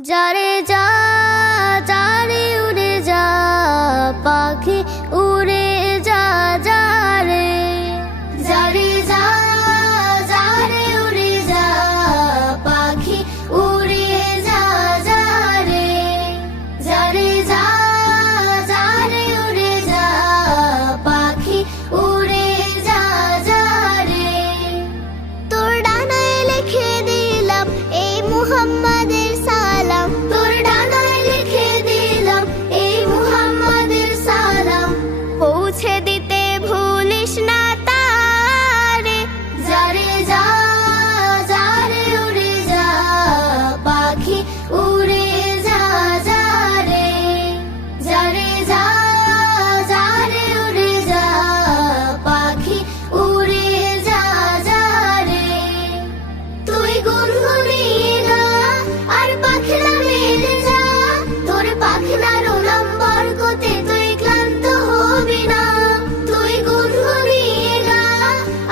যারে যা যারে উড়ে যা পাখি উড়ে যা যারে যারে যা যারে উড়ে যা পাখি উড়ে যা যারে যারে যা যারে উড়ে যা পাখি উড়ে যা যারে তোর ডানায় লিখে দিলাম এই মুহাম্মাদের সালাম তোর ডানায় লিখে দিলাম এই মুহাম্মাদের সালাম পৌঁছে দিতে ভুলিস না তারে যারে যা যারে উড়ে যা পাখি উড়ে যা যারে যারে যা যারে উড়ে যা পাখি উড়ে যা যারে তুই গুনগুনিয়ে গা আর পাখনা মেলে যা তোর পাখনার নম্বর কোতে তুই ক্লান্ত হবি না তুই গুনগুনিয়ে গা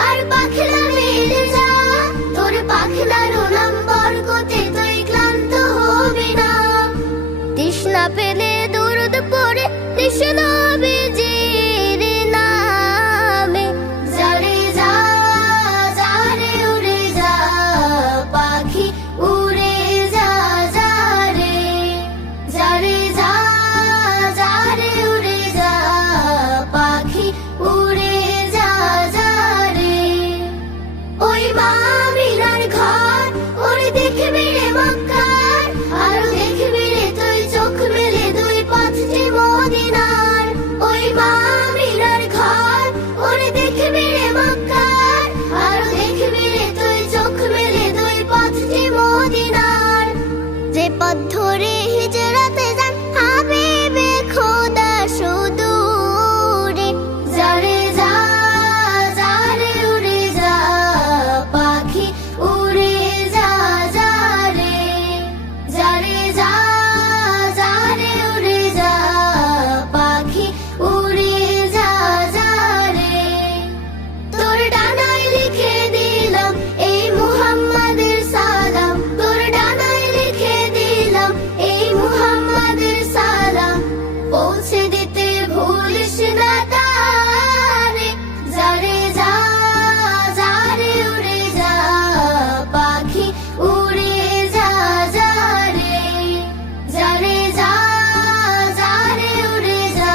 আর পাখনা মেলে যা তোর পাখনার নম্বর কোতে তুই ক্লান্ত হবি না তৃষ্ণা পেলে দুরুদ পড়ে নবীজির নামে যারে যা যারে উড়ে যা পাখি উড়ে যা যারে যারে যা যারে উড়ে যা পাখি উড়ে যা যারে ওই মা আমিনার ঘর ওর দেখবি রে মক্কার আর দেখবি রে তুই চোখ মেলে দুই পথটি মদিনার ওই মা আমিনার ঘর ওর দেখবি রে মক্কার আর দেখবি রে তুই চোখ মেলে দুই পথটি মদিনার যে পথ ধরে হিজরতে যান হাবিবে খোদা সুদূরে যারে যা যারে উড়ে যা পাখি উড়ে যা যারে যারে যা যারে উড়ে যা পাখি উড়ে যা যারে তোর ডানায় লিখে দিলাম এই মুহাম্মাদের সালাম তোর ডানায় লিখে দিলাম এই মুহাম্মাদের সালাম পৌঁছে দিতে ভুলিস না তারে যারে যা যারে উড়ে যা পাখি উড়ে যা যারে যারে যা যারে উড়ে যা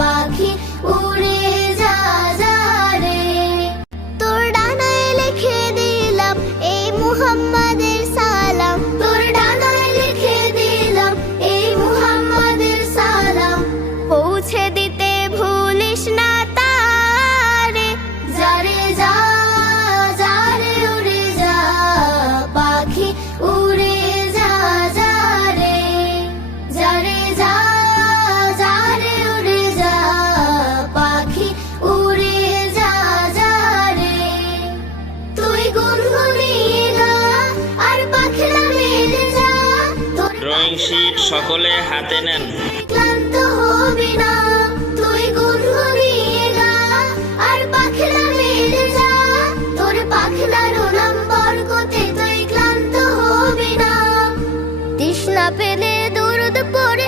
পাখি উড়ে যা যারে তোর ডানায় লিখে দিলাম এই মুহাম্মাদের সালাম তোর ডানায় লিখে দিলাম এই মুহাম্মাদের সালাম পৌঁছে দিতে ভুলিস না তারে যারে যা যারে উড়ে যা পাখি উড়ে যা যারে যারে যা যারে উড়ে যা পাখি উড়ে যা যারে তুই গুনগুনিয়ে গা আর পাখনা মেলে যা তোর ড্রয়িং শিট সকলে হাতে নেন। ক্লান্ত হবি না তুই গুনগুনিয়ে গা আর পাখনা মেলে যা তোর পাখনার নম্বর কোতে তুই ক্লান্ত হবি না তৃষ্ণা পেলে দুরুদ পড়ে